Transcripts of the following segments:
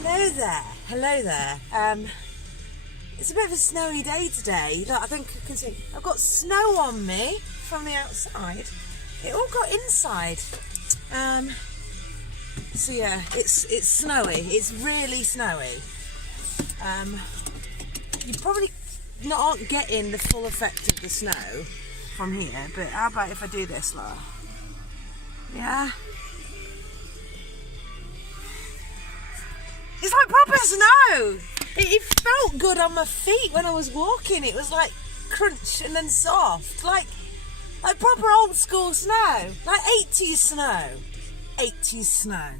Hello there. It's a bit of a snowy day today. Look, I think you can see I've got snow on me from the outside. It all got inside. So yeah, it's snowy. It's really snowy. You probably aren't getting the full effect of the snow from here, but how about if I do this, look? Yeah. It's like proper snow. It felt good on my feet when I was walking. It was like crunch and then soft, like proper old school snow, like 80s snow. 80s snow,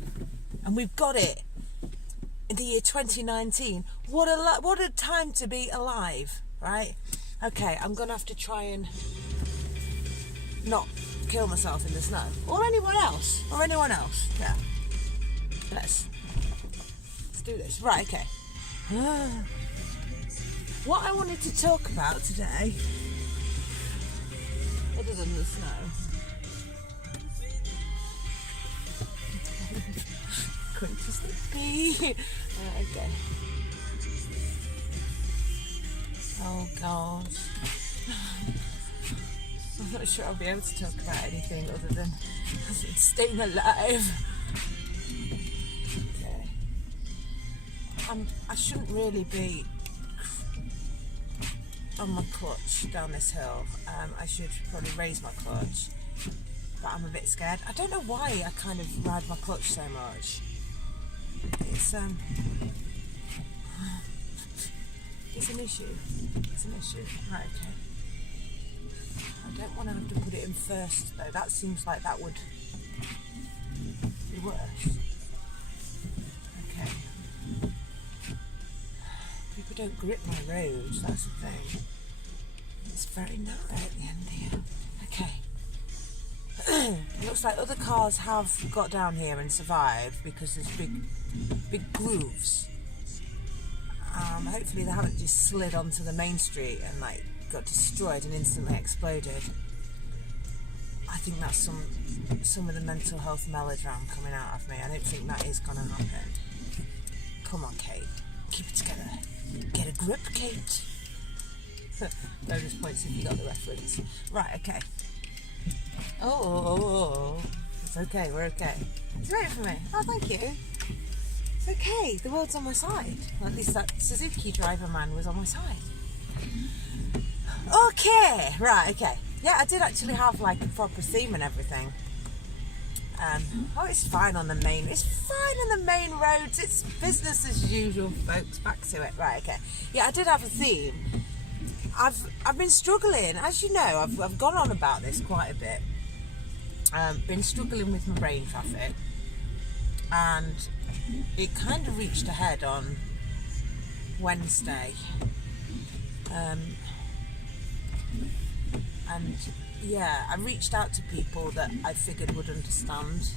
and we've got it in the year 2019. What a time to be alive, right? Okay, I'm gonna have to try and not kill myself in the snow, or anyone else. Yeah, let's do this. Right, okay. What I wanted to talk about today, other than the snow, going to sleepy. Okay. Oh God. I'm not sure I'll be able to talk about anything other than staying alive. I shouldn't really be on my clutch down this hill. I should probably raise my clutch, but I'm a bit scared. I don't know why I kind of ride my clutch so much. It's an issue. Right, okay. I don't want to have to put it in first though. That seems like that would be worse. Okay. People don't grip my roads, that's the thing. It's very narrow at the end here. Okay. It looks like other cars have got down here and survived because there's big grooves. Hopefully they haven't just slid onto the main street and like got destroyed and instantly exploded. I think that's some of the mental health melodrama coming out of me. I don't think that is gonna happen. Come on, Kate. Keep it together. Get a grip, Kate. Bonus points if you got the reference. Right, okay. Oh, it's okay, we're okay. It's ready for me. Oh, thank you. It's okay, the world's on my side. Well, at least that Suzuki driver man was on my side. Okay, right, okay. Yeah, I did actually have like a proper theme and everything. It's fine on the main roads. It's business as usual, folks. Back to it. Right, okay. Yeah, I did have a theme. I've been struggling, as you know. I've gone on about this quite a bit. Been struggling with my brain traffic, and it kind of reached a head on Wednesday. And yeah, I reached out to people that I figured would understand,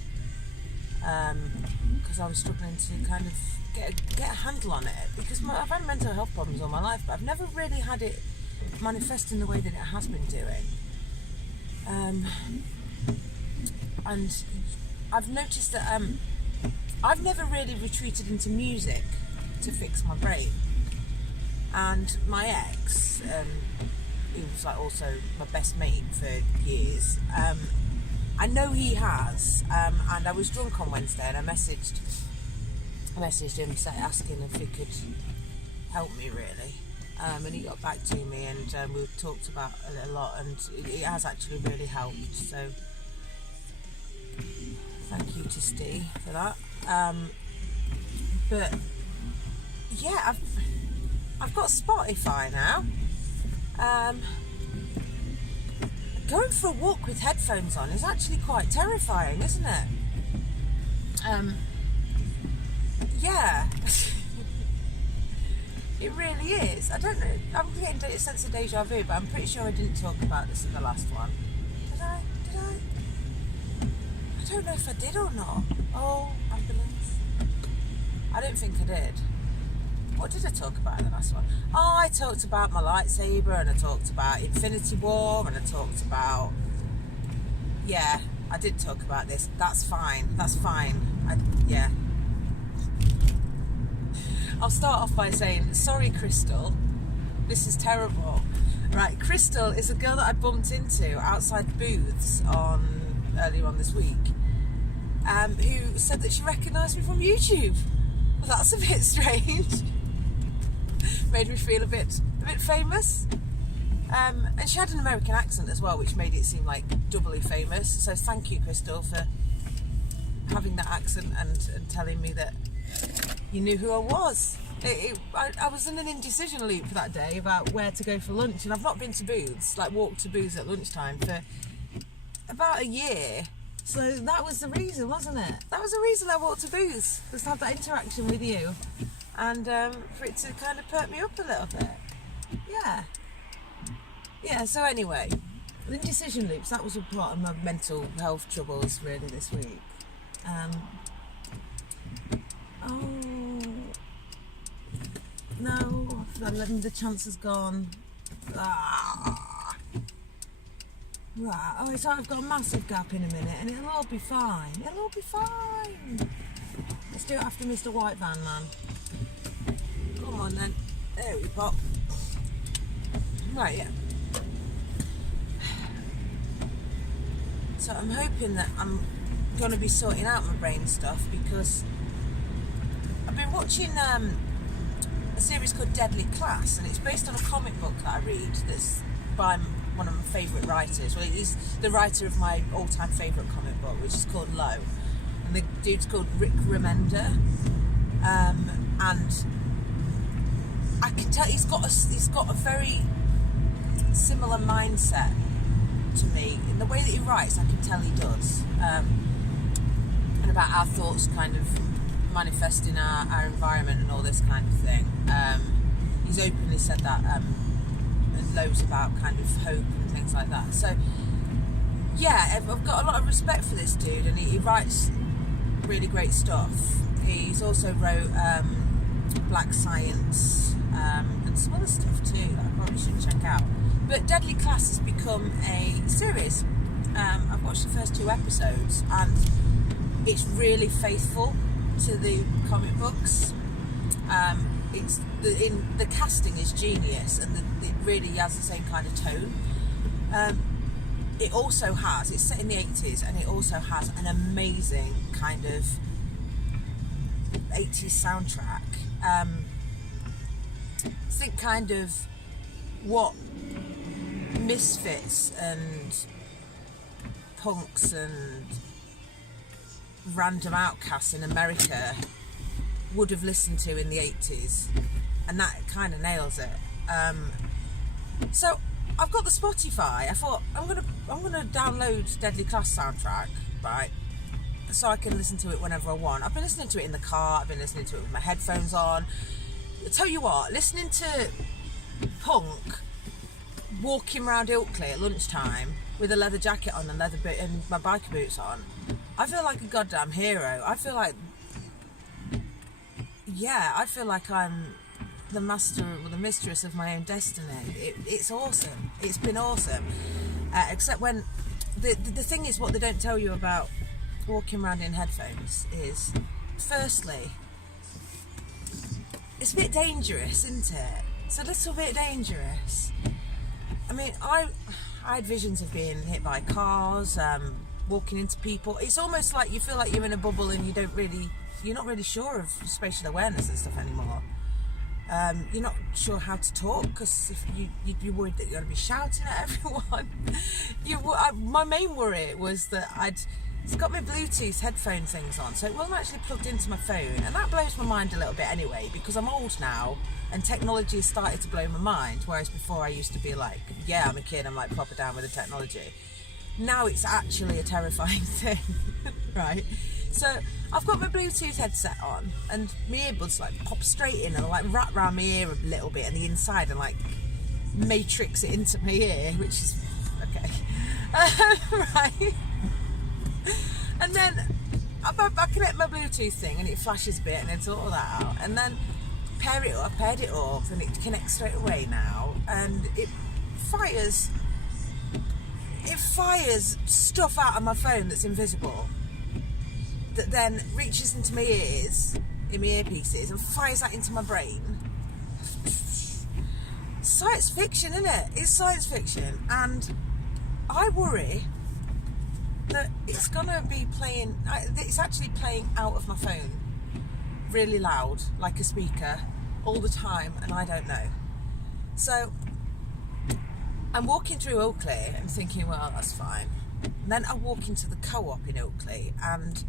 because I was struggling to kind of get a handle on it, because I've had mental health problems all my life, but I've never really had it manifest in the way that it has been doing. And I've noticed that I've never really retreated into music to fix my brain. And my ex, he was like also my best mate for years. I know he has, and I was drunk on Wednesday, and I messaged him asking if he could help me really. And he got back to me, and we've talked about it a lot, and it has actually really helped. So thank you to Steve for that. But yeah, I've got Spotify now. Going for a walk with headphones on is actually quite terrifying, isn't it? Yeah. It really is. I don't know. I'm getting a sense of deja vu, but I'm pretty sure I didn't talk about this in the last one. Did I? I don't know if I did or not. Oh, ambulance. I don't think I did. What did I talk about in the last one? Oh, I talked about my lightsaber, and I talked about Infinity War, and I talked about... Yeah, I did talk about this. That's fine. Yeah. I'll start off by saying, sorry, Crystal. This is terrible. Right, Crystal is a girl that I bumped into outside the booths earlier on this week, who said that she recognised me from YouTube. Well, that's a bit strange. Made me feel a bit famous. And she had an American accent as well, which made it seem like doubly famous. So thank you, Crystal, for having that accent and telling me that you knew who I was. I was in an indecision loop that day about where to go for lunch, and I've not been to booths, like walked to booths at lunchtime, for about a year. So that was the reason, wasn't it? That was the reason I walked to booths, was to have that interaction with you, and for it to kind of perk me up a little bit. Yeah, so anyway, indecision loops, that was a part of my mental health troubles really this week. No, the chance has gone. Right, so I've got a massive gap in a minute and it'll all be fine. Let's do it after Mr. White Van Man. Come on then. There we pop. Right, yeah. So I'm hoping that I'm going to be sorting out my brain stuff, because I've been watching a series called Deadly Class, and it's based on a comic book that I read that's by one of my favourite writers. Well, he's the writer of my all-time favourite comic book, which is called Low, and the dude's called Rick Remender, and I can tell he's got a very similar mindset to me in the way that he writes. I can tell he does, and about our thoughts kind of manifesting our environment and all this kind of thing. He's openly said that, and loads about kind of hope and things like that. So yeah, I've got a lot of respect for this dude, and he writes really great stuff. He's also wrote Black Science and some other stuff too that I probably should check out. But Deadly Class has become a series. I've watched the first 2 episodes, and it's really faithful to the comic books. The casting is genius, and it really has the same kind of tone. It's set in the 80s, and it also has an amazing kind of 80s soundtrack. Think kind of what misfits and punks and random outcasts in America would have listened to in the 80s, and that kind of nails it. So I've got the Spotify. I thought I'm gonna download Deadly Class soundtrack, right, so I can listen to it whenever I want. I've been listening to it in the car, I've been listening to it with my headphones on. I tell you what, listening to punk walking around Ilkley at lunchtime with a leather jacket on and my biker boots on, I feel like a goddamn hero. I feel like I'm the master or the mistress of my own destiny. It's awesome. It's been awesome. Except when the thing is, what they don't tell you about walking around in headphones is, firstly, it's a bit dangerous, isn't it? It's a little bit dangerous. I mean, I had visions of being hit by cars, walking into people. It's almost like you feel like you're in a bubble and you're not really sure of spatial awareness and stuff anymore. You're not sure how to talk, because if you'd be worried that you're going to be shouting at everyone. My main worry was that it's got my Bluetooth headphone things on, so it wasn't actually plugged into my phone, and that blows my mind a little bit anyway, because I'm old now and technology has started to blow my mind, whereas before I used to be like, yeah, I'm a kid, I'm like proper down with the technology. Now it's actually a terrifying thing, right? So I've got my Bluetooth headset on, and my earbuds like pop straight in and like wrap around my ear a little bit and the inside and like matrix it into my ear, which is okay. Right. And then I connect my Bluetooth thing and it flashes a bit and it's all that out, and then paired it up and it connects straight away now, and it fires stuff out of my phone that's invisible. that then reaches into my ears, in my earpieces, and fires that into my brain. Science fiction, isn't it? It's science fiction, and I worry that it's gonna be playing. It's actually playing out of my phone, really loud, like a speaker, all the time, and I don't know. So I'm walking through Oakley and thinking, well, that's fine. And then I walk into the co-op in Oakley, and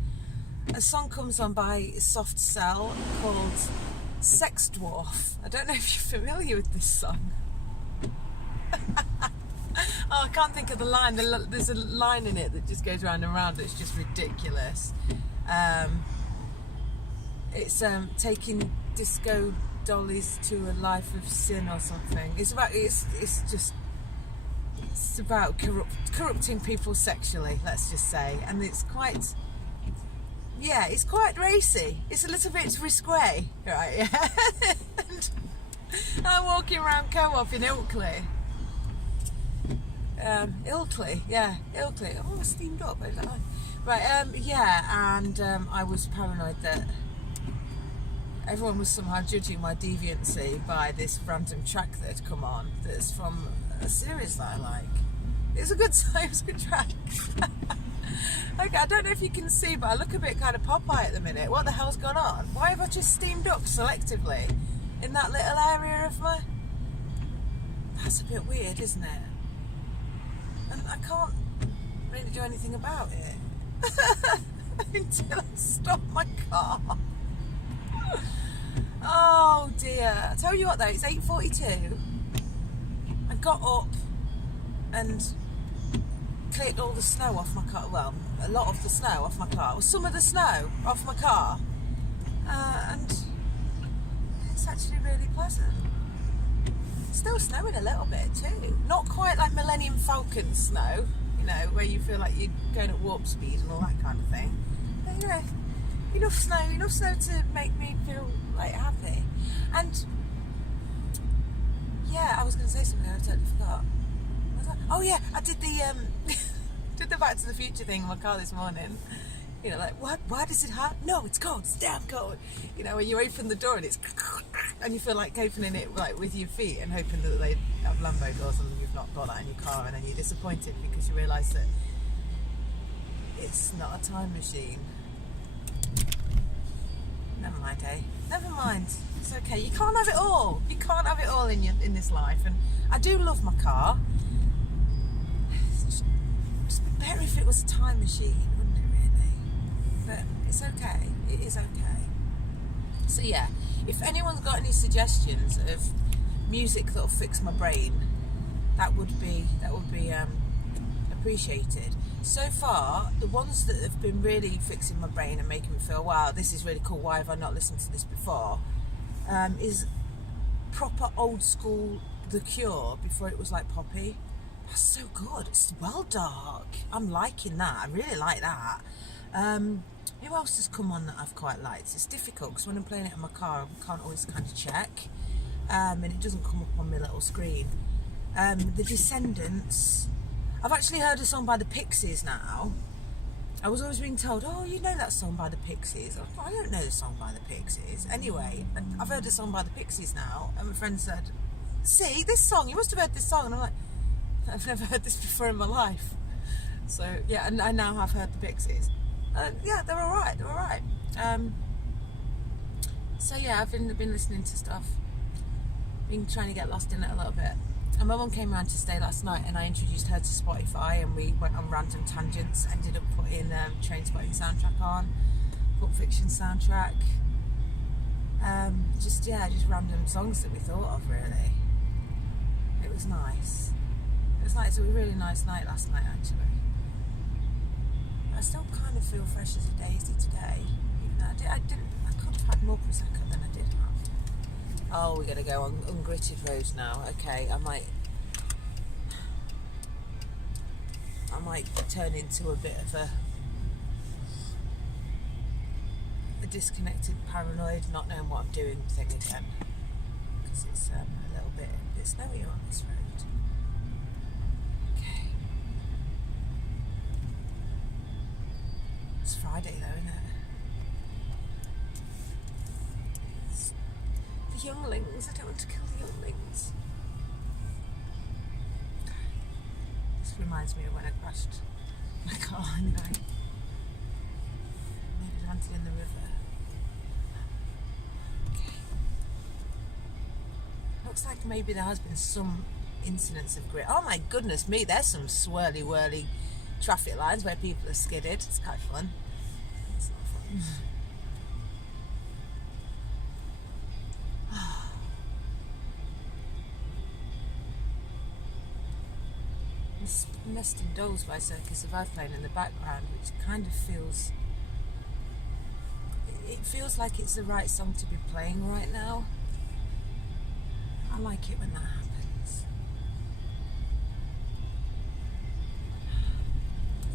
a song comes on by Soft Cell called Sex Dwarf. I don't know if you're familiar with this song. Oh, I can't think of the line. There's a line in it that just goes round and round. It's just ridiculous. It's taking disco dollies to a life of sin or something. It's about corrupting people sexually, let's just say, and it's quite racy. It's a little bit risque, right? And I'm walking around co-op in Ilkley. Ilkley. Oh, I steamed up. Right, and I was paranoid that everyone was somehow judging my deviancy by this random track that had come on that's from a series that I like. It was a good track. Okay, I don't know if you can see, but I look a bit kind of Popeye at the minute. What the hell's gone on? Why have I just steamed up selectively in that little area of my... That's a bit weird, isn't it? And I can't really do anything about it until I stop my car. Oh dear. I tell you what though, it's 8:42. I got up and cleared all the snow off my car. Well, a lot of the snow off my car. Well, some of the snow off my car. And it's actually really pleasant. Still snowing a little bit too. Not quite like Millennium Falcon snow, you know, where you feel like you're going at warp speed and all that kind of thing. But, you know, enough snow to make me feel like happy. And yeah, I was going to say something, I totally forgot. Oh yeah, I did the did the Back to the Future thing in my car this morning. You know, like, what? Why does it hurt? No, it's cold. It's damn cold. You know, when you open the door and it's... And you feel like opening it like with your feet and hoping that they have Lambo doors and you've not got that in your car, and then you're disappointed because you realise that it's not a time machine. Never mind, eh? Never mind. It's okay. You can't have it all. You can't have it all in this life. And I do love my car. It's just better if it was a time machine, wouldn't it, really? But it's okay. It is okay. So yeah, if anyone's got any suggestions of music that'll fix my brain, that would be appreciated. So far, the ones that have been really fixing my brain and making me feel, wow, this is really cool, why have I not listened to this before, is proper old school The Cure, before it was like poppy. That's so good. It's well dark. I'm liking that. I really like that. Who else has come on that I've quite liked? It's difficult because when I'm playing it in my car, I can't always kind of check, and it doesn't come up on my little screen. The Descendants. I've actually heard a song by the Pixies now. I was always being told, oh, you know that song by the Pixies. I don't know the song by the Pixies. Anyway, I've heard a song by the Pixies now, and my friend said, see, this song, you must have heard this song. And I'm like, I've never heard this before in my life. So, yeah, and I now have heard the Pixies. Yeah, they're alright, so yeah, I've been listening to stuff, been trying to get lost in it a little bit. And my mum came around to stay last night, and I introduced her to Spotify, and we went on random tangents, ended up putting Trainspotting soundtrack on, Pulp Fiction soundtrack, just random songs that we thought of, really. It was nice. It was a really nice night last night, actually. I still kind of feel fresh as a daisy today. Even though I could have had more Prosecco than I did have. Oh, we're going to go on ungritted roads now. Okay, I might turn into a bit of a disconnected, paranoid, not knowing what I'm doing thing again. Because it's a little bit snowy on this road. It's Friday though, isn't it? younglings. I don't want to kill the younglings. This reminds me of when I crashed my car anyway. Maybe landed in the river. Okay. Looks like maybe there has been some incidents of grit. Oh my goodness me, there's some swirly whirly traffic lines where people are skidded. It's quite fun. It's not fun. This Nesting Dolls by Circus of Life playing in the background, which kind of feels, it feels like it's the right song to be playing right now. I like it when that happens.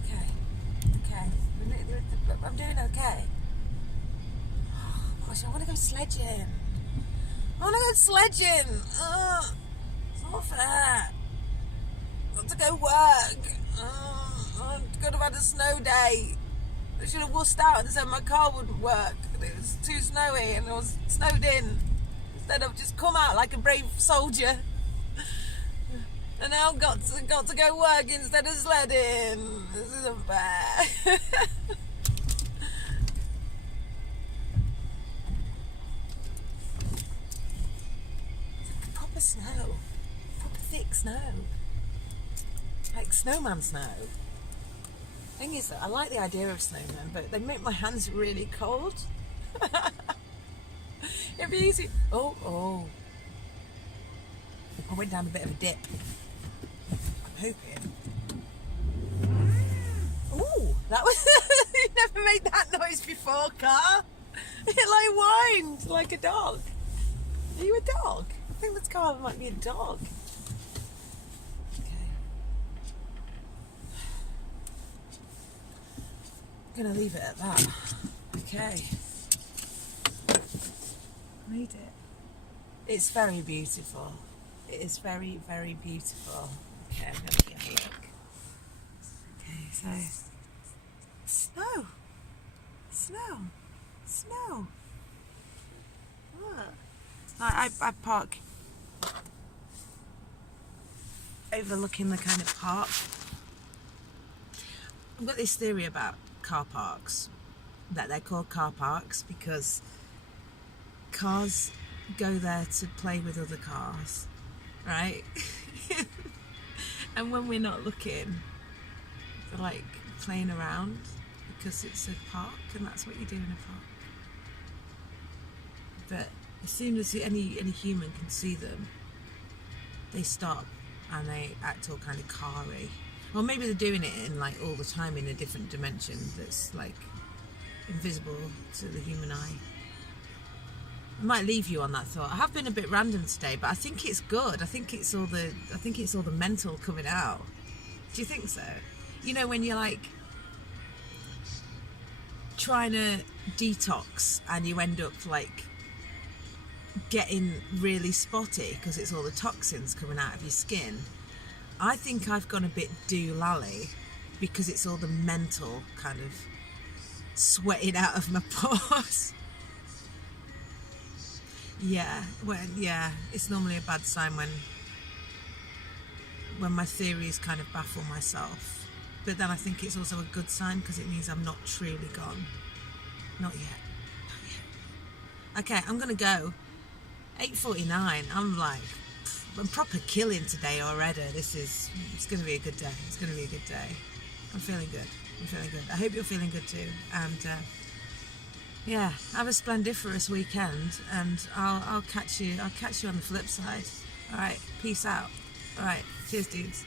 Okay, I'm doing okay. Oh gosh, I want to go sledging. It's not fair. Got to go work. I could have had a snow day. I should have wussed out and said my car wouldn't work. It was too snowy and I was snowed in. Instead I've just come out like a brave soldier. And now I've got to go work instead of sledding. This isn't fair. Proper snow. Proper thick snow. Like snowman snow. Thing is that I like the idea of snowmen, but they make my hands really cold. It'd be easy. Oh. I went down a bit of a dip. I'm hoping. Ooh, that was. You never made that noise before, car. It like whined like a dog. Are you a dog? I think this car might be a dog. I'm gonna leave it at that. Okay. Read it. It's very beautiful. It is very, very beautiful. Okay, I'm gonna get a look. Okay, so snow. Look. I park overlooking the kind of park. I've got this theory about car parks, that they're called car parks because cars go there to play with other cars, right? And when we're not looking, they're like playing around because it's a park and that's what you do in a park. But as soon as any human can see them, they stop and they act all kind of car-y. Well, maybe they're doing it in like all the time in a different dimension that's like invisible to the human eye. I might leave you on that thought. I have been a bit random today, but I think it's good. I think it's all the mental coming out. Do you think so? You know, when you're like trying to detox and you end up like getting really spotty because it's all the toxins coming out of your skin. I think I've gone a bit doolally because it's all the mental kind of sweating out of my pores. Yeah, it's normally a bad sign when my theories kind of baffle myself. But then I think it's also a good sign because it means I'm not truly gone. Not yet. Okay, I'm gonna go. 8:49. I'm proper killing today already. It's gonna be a good day. It's gonna be a good day. I'm feeling good. I hope you're feeling good too. And yeah, have a splendiferous weekend. And I'll catch you on the flip side. All right, peace out. All right, cheers, dudes.